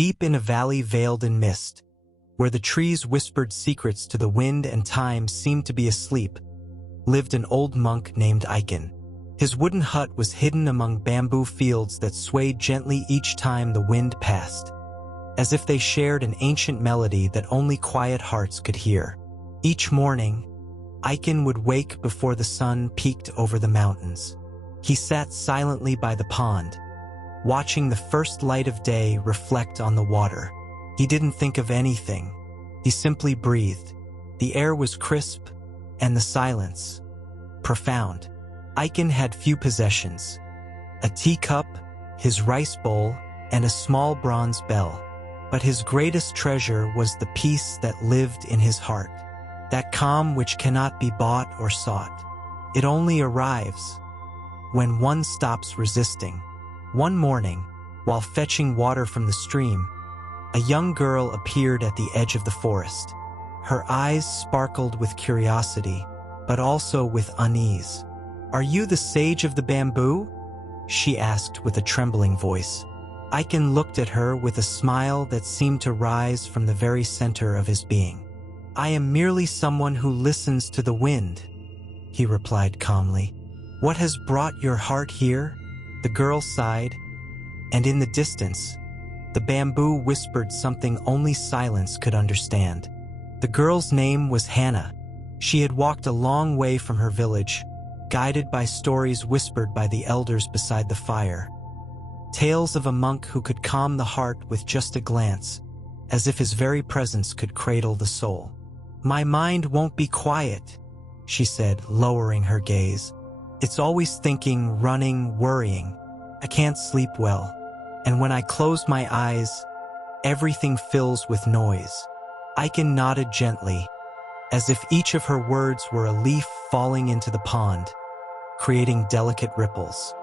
Deep in a valley veiled in mist, where the trees whispered secrets to the wind and time seemed to be asleep, lived an old monk named Aiken. His wooden hut was hidden among bamboo fields that swayed gently each time the wind passed, as if they shared an ancient melody that only quiet hearts could hear. Each morning, Aiken would wake before the sun peeked over the mountains. He sat silently by the pond, watching the first light of day reflect on the water. He didn't think of anything. He simply breathed. The air was crisp, and the silence profound. Aiken had few possessions: a teacup, his rice bowl, and a small bronze bell. But his greatest treasure was the peace that lived in his heart, that calm which cannot be bought or sought. It only arrives when one stops resisting. One morning, while fetching water from the stream, a young girl appeared at the edge of the forest. Her eyes sparkled with curiosity, but also with unease. "Are you the sage of the bamboo?" she asked with a trembling voice. Aiken looked at her with a smile that seemed to rise from the very center of his being. "I am merely someone who listens to the wind," he replied calmly. "What has brought your heart here?" The girl sighed, and in the distance, the bamboo whispered something only silence could understand. The girl's name was Hannah. She had walked a long way from her village, guided by stories whispered by the elders beside the fire. Tales of a monk who could calm the heart with just a glance, as if his very presence could cradle the soul. "My mind won't be quiet," she said, lowering her gaze. "It's always thinking, running, worrying. I can't sleep well. And when I close my eyes, everything fills with noise." Aiken nodded gently, as if each of her words were a leaf falling into the pond, creating delicate ripples.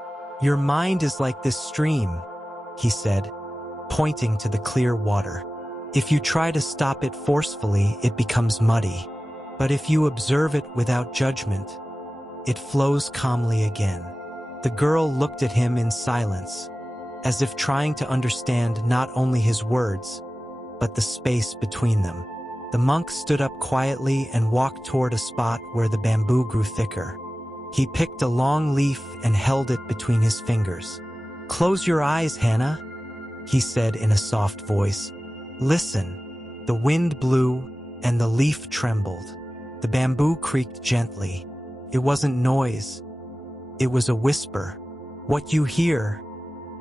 "Your mind is like this stream," he said, pointing to the clear water. "If you try to stop it forcefully, it becomes muddy. But if you observe it without judgment, it flows calmly again." The girl looked at him in silence, as if trying to understand not only his words, but the space between them. The monk stood up quietly and walked toward a spot where the bamboo grew thicker. He picked a long leaf and held it between his fingers. "Close your eyes, Hannah," he said in a soft voice. "Listen." The wind blew, and the leaf trembled. The bamboo creaked gently. It wasn't noise. It was a whisper. What you hear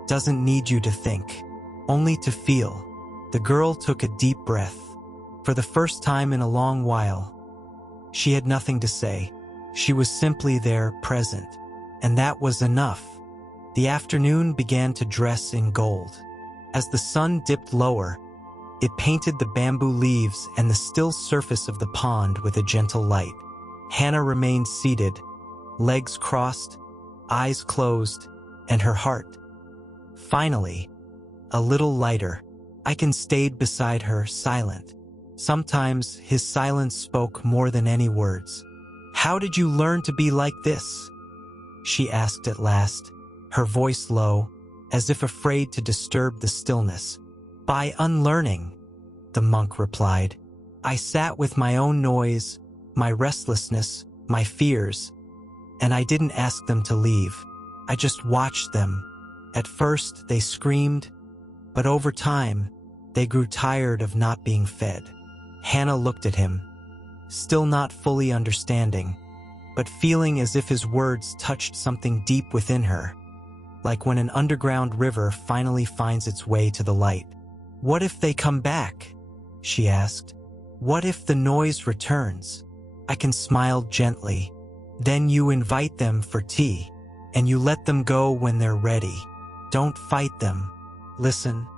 doesn't need you to think, only to feel. The girl took a deep breath. For the first time in a long while, she had nothing to say. She was simply there, present. And that was enough. The afternoon began to dress in gold. As the sun dipped lower, it painted the bamboo leaves and the still surface of the pond with a gentle light. Hannah remained seated, legs crossed, eyes closed, and her heart, finally, a little lighter. Aiken stayed beside her, silent. Sometimes his silence spoke more than any words. "How did you learn to be like this?" she asked at last, her voice low, as if afraid to disturb the stillness. "By unlearning," the monk replied. "I sat with my own noise, my restlessness, my fears, and I didn't ask them to leave. I just watched them. At first, they screamed, but over time, they grew tired of not being fed." Hannah looked at him, still not fully understanding, but feeling as if his words touched something deep within her, like when an underground river finally finds its way to the light. "What if they come back?" she asked. "What if the noise returns?" Aiken smiled gently. "Then you invite them for tea, and you let them go when they're ready. Don't fight them. Listen,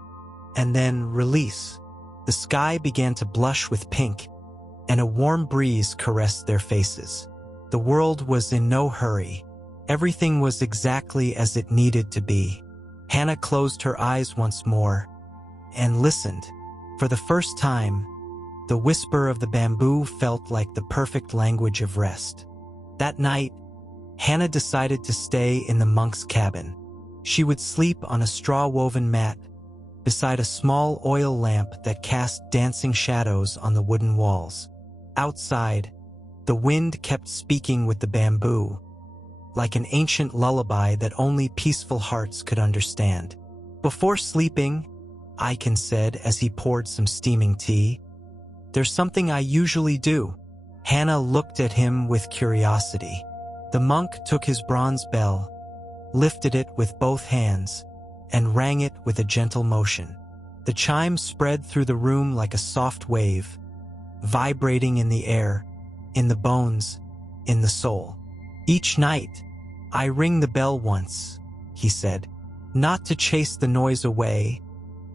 and then release." The sky began to blush with pink, and a warm breeze caressed their faces. The world was in no hurry. Everything was exactly as it needed to be. Hannah closed her eyes once more and listened. For the first time, the whisper of the bamboo felt like the perfect language of rest. That night, Hannah decided to stay in the monk's cabin. She would sleep on a straw-woven mat beside a small oil lamp that cast dancing shadows on the wooden walls. Outside, the wind kept speaking with the bamboo, like an ancient lullaby that only peaceful hearts could understand. "Before sleeping," Aiken said as he poured some steaming tea, "there's something I usually do." Hannah looked at him with curiosity. The monk took his bronze bell, lifted it with both hands, and rang it with a gentle motion. The chime spread through the room like a soft wave, vibrating in the air, in the bones, in the soul. "Each night, I ring the bell once," he said, "not to chase the noise away,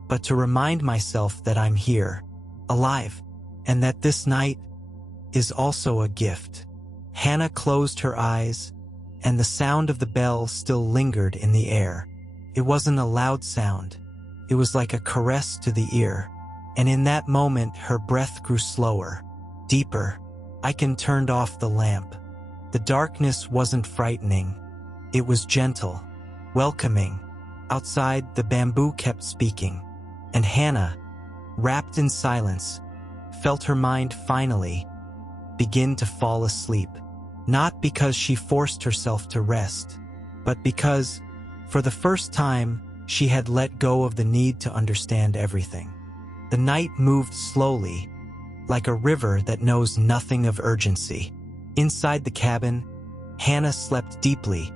but to remind myself that I'm here, alive, and that this night is also a gift." Hannah closed her eyes, and the sound of the bell still lingered in the air. It wasn't a loud sound. It was like a caress to the ear. And in that moment, her breath grew slower, deeper. Aiken turned off the lamp. The darkness wasn't frightening. It was gentle, welcoming. Outside, the bamboo kept speaking. And Hannah, wrapped in silence, felt her mind finally begin to fall asleep. Not because she forced herself to rest, but because, for the first time, she had let go of the need to understand everything. The night moved slowly, like a river that knows nothing of urgency. Inside the cabin, Hannah slept deeply,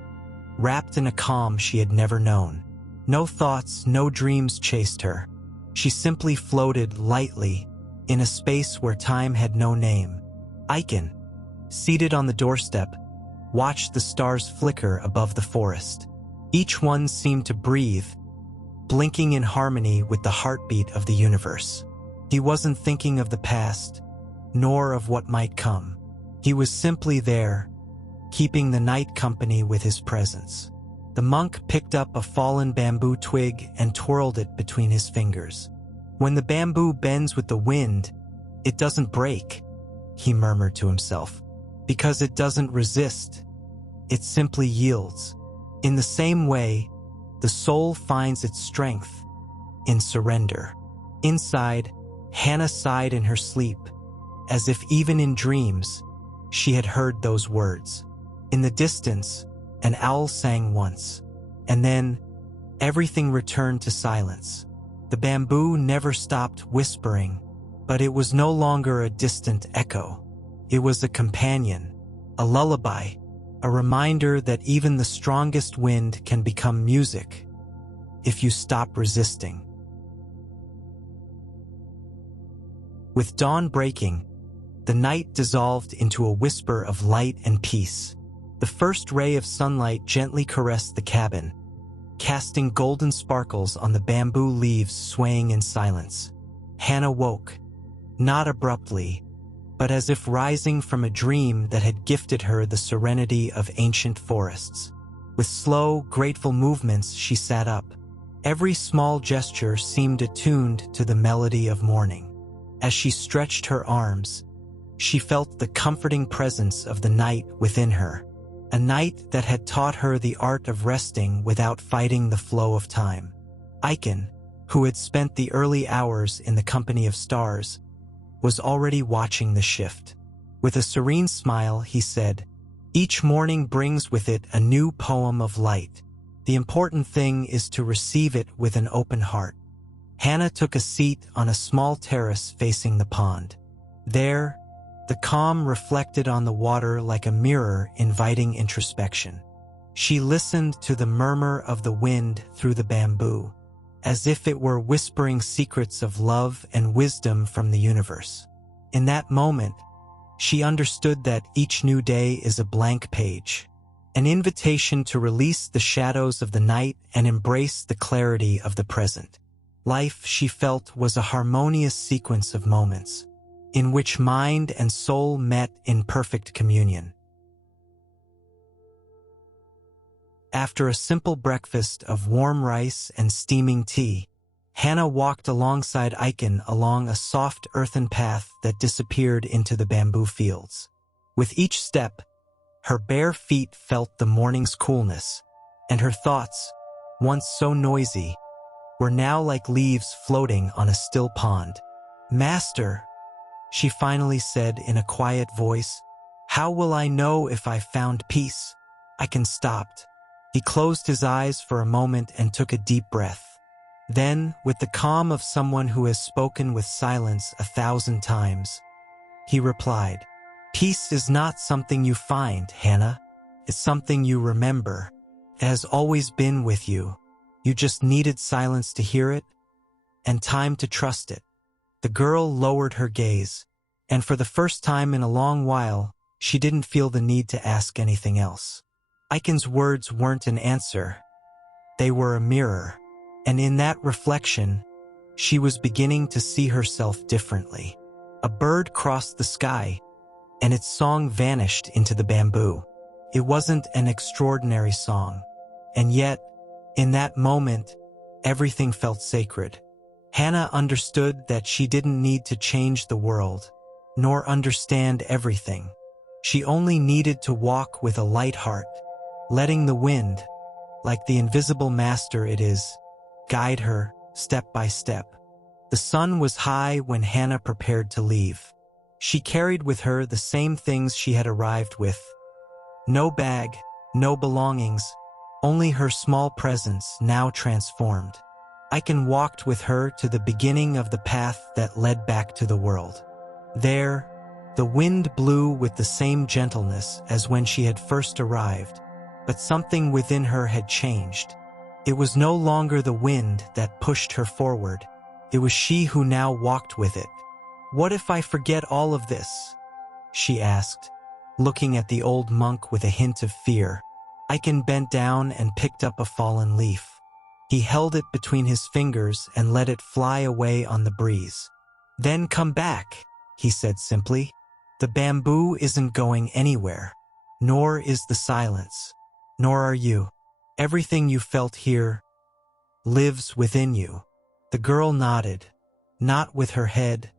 wrapped in a calm she had never known. No thoughts, no dreams chased her. She simply floated lightly in a space where time had no name. Aiken, seated on the doorstep, watched the stars flicker above the forest. Each one seemed to breathe, blinking in harmony with the heartbeat of the universe. He wasn't thinking of the past, nor of what might come. He was simply there, keeping the night company with his presence. The monk picked up a fallen bamboo twig and twirled it between his fingers. "When the bamboo bends with the wind, it doesn't break," he murmured to himself. "Because it doesn't resist, it simply yields." In the same way, the soul finds its strength in surrender. Inside, Hannah sighed in her sleep, as if even in dreams, she had heard those words. In the distance, an owl sang once, and then everything returned to silence. The bamboo never stopped whispering, but it was no longer a distant echo. It was a companion, a lullaby, a reminder that even the strongest wind can become music if you stop resisting. With dawn breaking, the night dissolved into a whisper of light and peace. The first ray of sunlight gently caressed the cabin, casting golden sparkles on the bamboo leaves swaying in silence. Hannah woke, not abruptly, but as if rising from a dream that had gifted her the serenity of ancient forests. With slow, grateful movements, she sat up. Every small gesture seemed attuned to the melody of morning. As she stretched her arms, she felt the comforting presence of the night within her, a night that had taught her the art of resting without fighting the flow of time. Aiken, who had spent the early hours in the company of stars, was already watching the shift. With a serene smile, he said, "Each morning brings with it a new poem of light. The important thing is to receive it with an open heart." Hannah took a seat on a small terrace facing the pond. There, the calm reflected on the water like a mirror inviting introspection. She listened to the murmur of the wind through the bamboo, as if it were whispering secrets of love and wisdom from the universe. In that moment, she understood that each new day is a blank page, an invitation to release the shadows of the night and embrace the clarity of the present. Life, she felt, was a harmonious sequence of moments, in which mind and soul met in perfect communion. After a simple breakfast of warm rice and steaming tea, Hannah walked alongside Aiken along a soft earthen path that disappeared into the bamboo fields. With each step, her bare feet felt the morning's coolness, and her thoughts, once so noisy, were now like leaves floating on a still pond. "Master," she finally said in a quiet voice, "how will I know if I found peace?" Aiken stopped. He closed his eyes for a moment and took a deep breath. Then, with the calm of someone who has spoken with silence 1,000 times, he replied, "Peace is not something you find, Hannah. It's something you remember. It has always been with you. You just needed silence to hear it, and time to trust it." The girl lowered her gaze, and for the first time in a long while, she didn't feel the need to ask anything else. Aiken's words weren't an answer. They were a mirror, and in that reflection, she was beginning to see herself differently. A bird crossed the sky, and its song vanished into the bamboo. It wasn't an extraordinary song, and yet, in that moment, everything felt sacred. Hannah understood that she didn't need to change the world, nor understand everything. She only needed to walk with a light heart, letting the wind, like the invisible master it is, guide her step by step. The sun was high when Hannah prepared to leave. She carried with her the same things she had arrived with. No bag, no belongings, only her small presence now transformed. Aiken walked with her to the beginning of the path that led back to the world. There, the wind blew with the same gentleness as when she had first arrived, but something within her had changed. It was no longer the wind that pushed her forward. It was she who now walked with it. "What if I forget all of this?" she asked, looking at the old monk with a hint of fear. Aiken bent down and picked up a fallen leaf. He held it between his fingers and let it fly away on the breeze. "Then come back," he said simply. "The bamboo isn't going anywhere, nor is the silence, nor are you. Everything you felt here lives within you." The girl nodded, not with her head,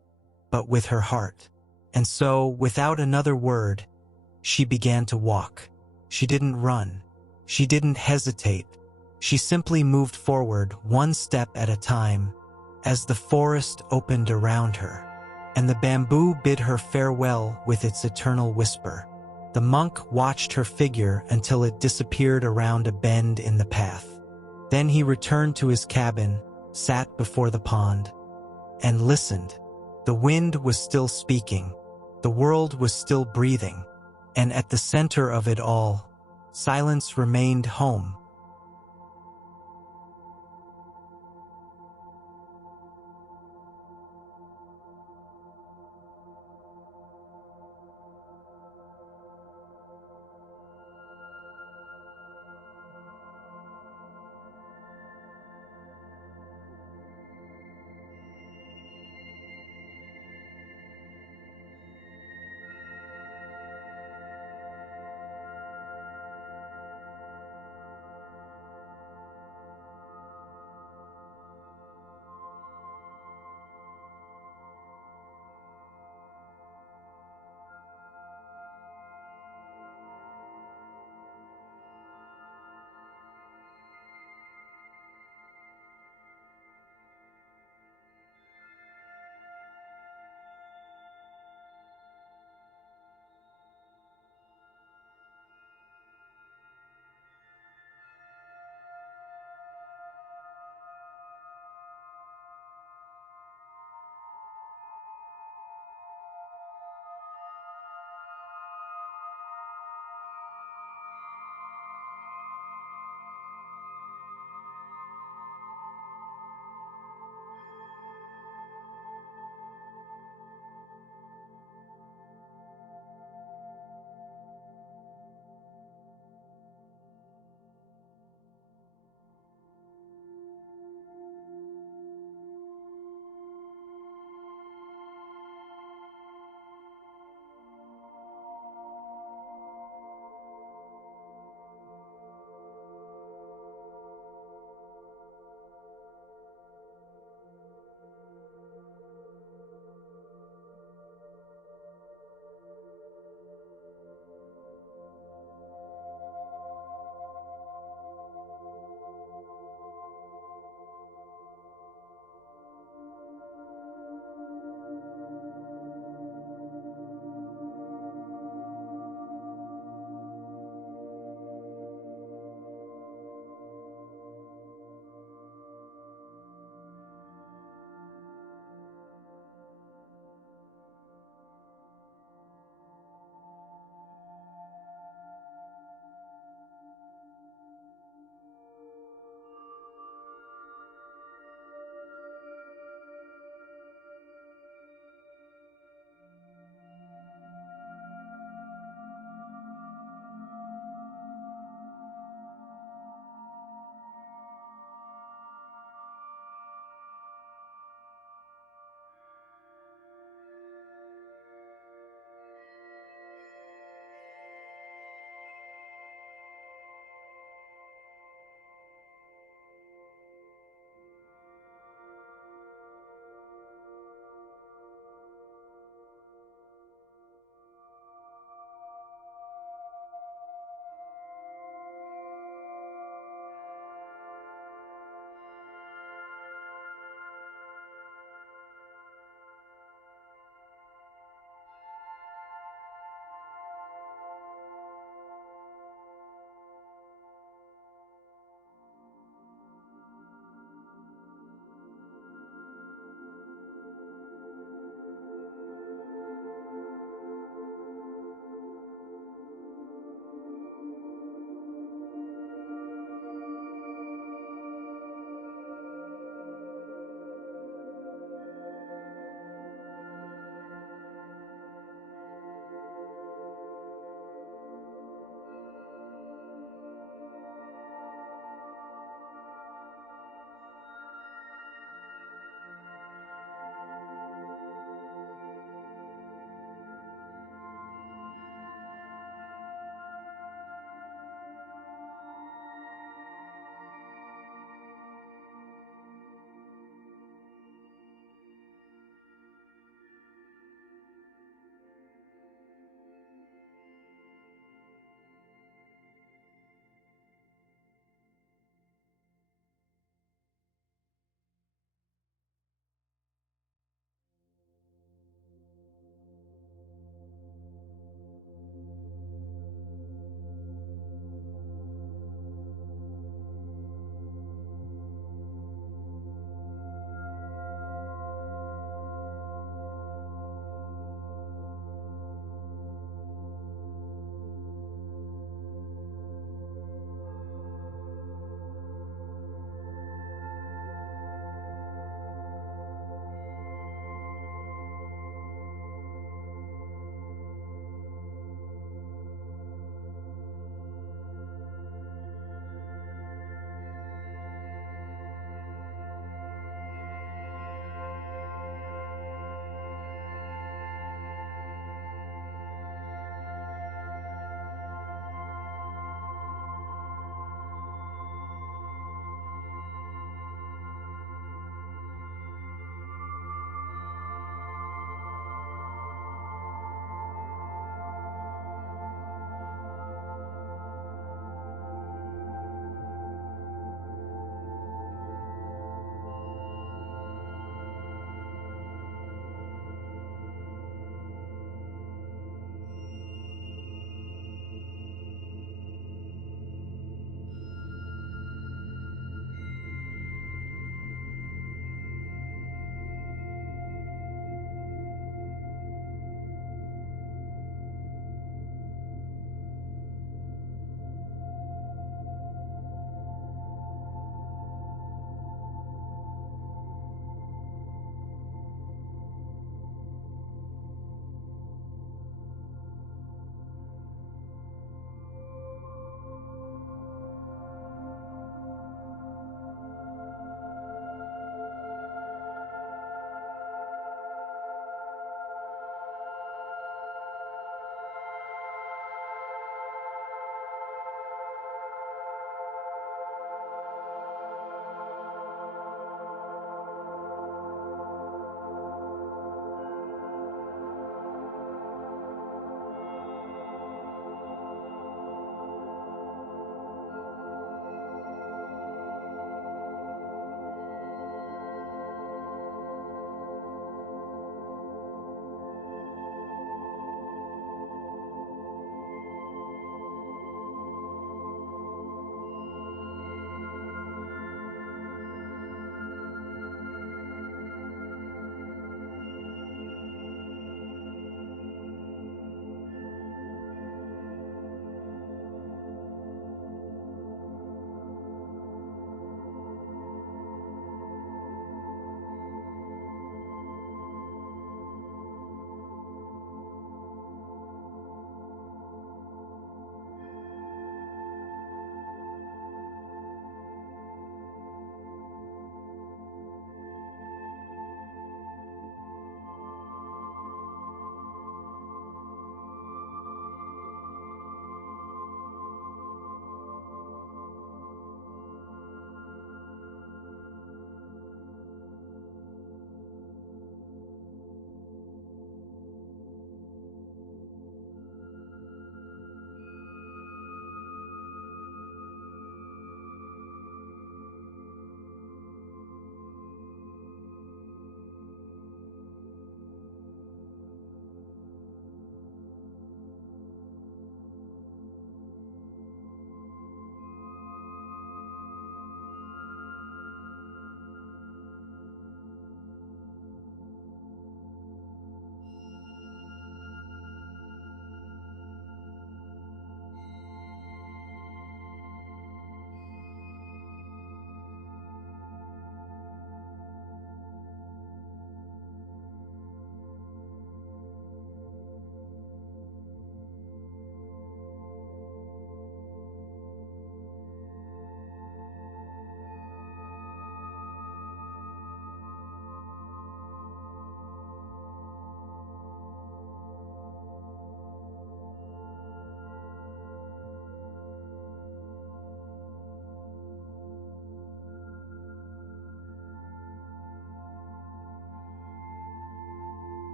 but with her heart. And so, without another word, she began to walk. She didn't run. She didn't hesitate. She simply moved forward one step at a time as the forest opened around her, and the bamboo bid her farewell with its eternal whisper. The monk watched her figure until it disappeared around a bend in the path. Then he returned to his cabin, sat before the pond, and listened. The wind was still speaking. The world was still breathing. And at the center of it all, silence remained home.